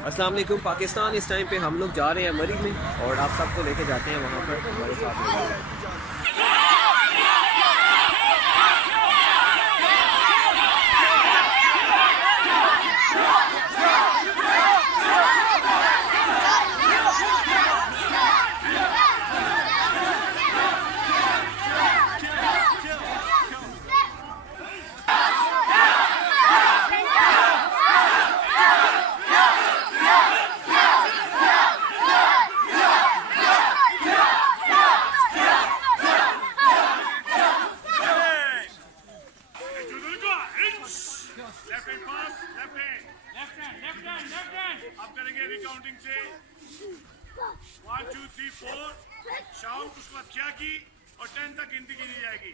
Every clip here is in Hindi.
अस्सलाम वालेकुम पाकिस्तान। इस टाइम पे हम लोग जा रहे हैं मरीज में और आप सबको लेके जाते हैं वहाँ पर हमारे साथ। आप करेंगे रिकाउंटिंग से 1 2 3 4 शाउट, उसके बाद क्या की और 10 तक गिनती की जाएगी।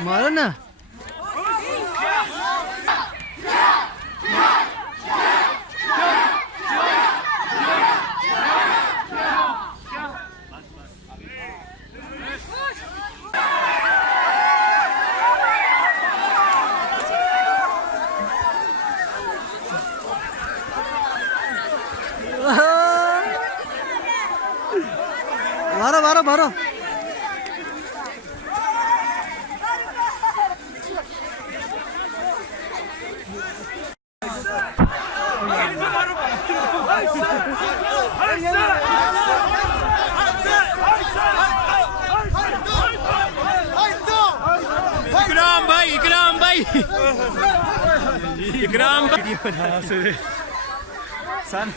मारो ना। मारो मारो मारो। इकराम भाई सर,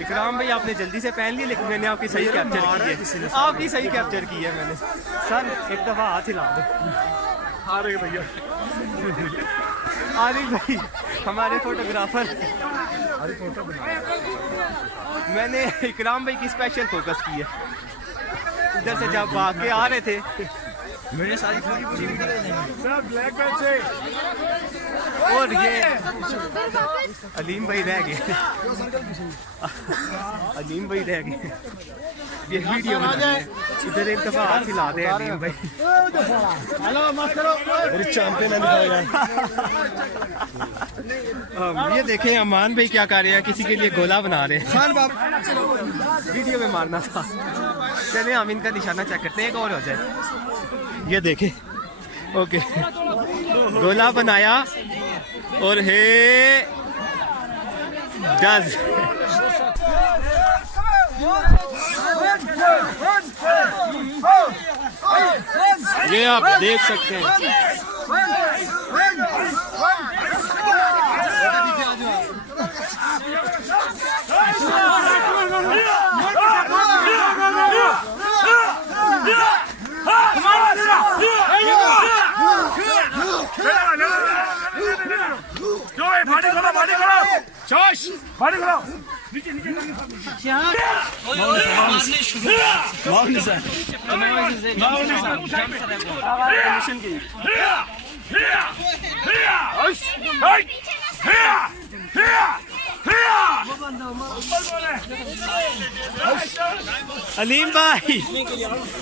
इकराम भाई आपने जल्दी से पहन ली, लेकिन मैंने आपकी सही कैप्चर की है। आपकी सही कैप्चर की है मैंने। सर एक दफ़ा हाथ हिला दो। आरिफ भैया, आरिफ भाई हमारे फोटोग्राफर। मैंने इकराम भाई की स्पेशल फोकस की है। इधर से जब आके आ रहे थे मैंने सारी सब ब्लैक बेल्ट से और ये अलीम भाई रह गए। अलीम भाई रह गए। ये वीडियो बना रहे हैं। इधर एक दफा हाथ हिला दे अलीम भाई। हेलो मत करो, मेरी चैंपियन है निकाल। ये देखें अमान भाई क्या कर रहे हैं, किसी के लिए गोला बना रहे हैं। वीडियो में मारना था। चले हम इनका निशाना चेक करते हैं, एक और हो जाए। ये देखें, ओके गोला बनाया और हे डज। ये आप देख सकते हैं।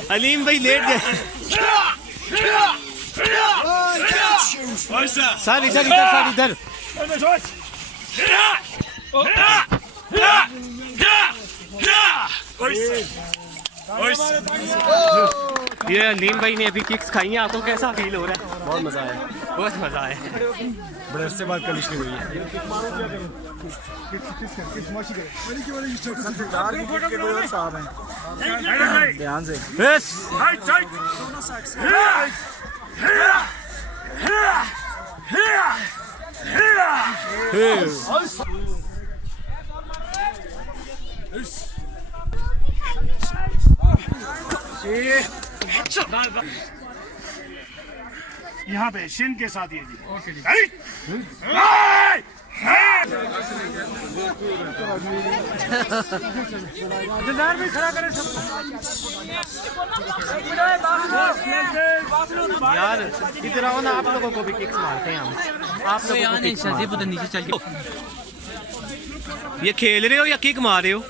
अलीम भाई लेट गए। सर इधर ये अलीम भाई ने अभी किक्स खाई हैं, आपको कैसा फील हो रहा है? बहुत मजा आया, बहुत मजा आया। बड़े अरसे बाद कलिश नहीं हुई है। ध्यान से यस यहाँ पे शिन के साथ ये जी। यार इधर आओ ना, आप लोगों को भी किक्स मारते हैं हम। आप लोगों को किक्स मारते हैं। नीचे चल के ये खेल रहे हो या किक मार रहे हो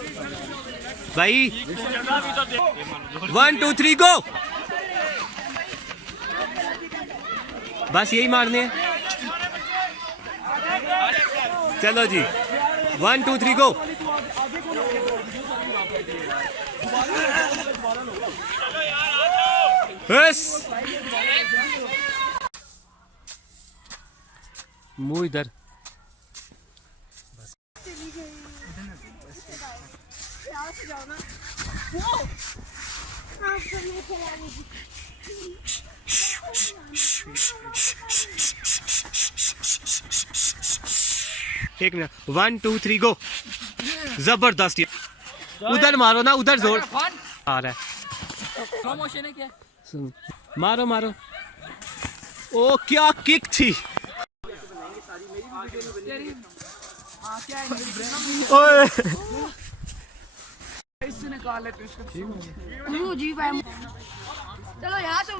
भाई? 1 2 3 गो। बस यही मारने हैं। चलो जी 1 2 3 गो। बस मुंह इधर। एक मिनट 1 2 3 गो। जबरदस्त। उधर मारो ना, उधर जोर आ रहा है। मारो मारो। ओ क्या किक थी। ओए चलो यहाँ से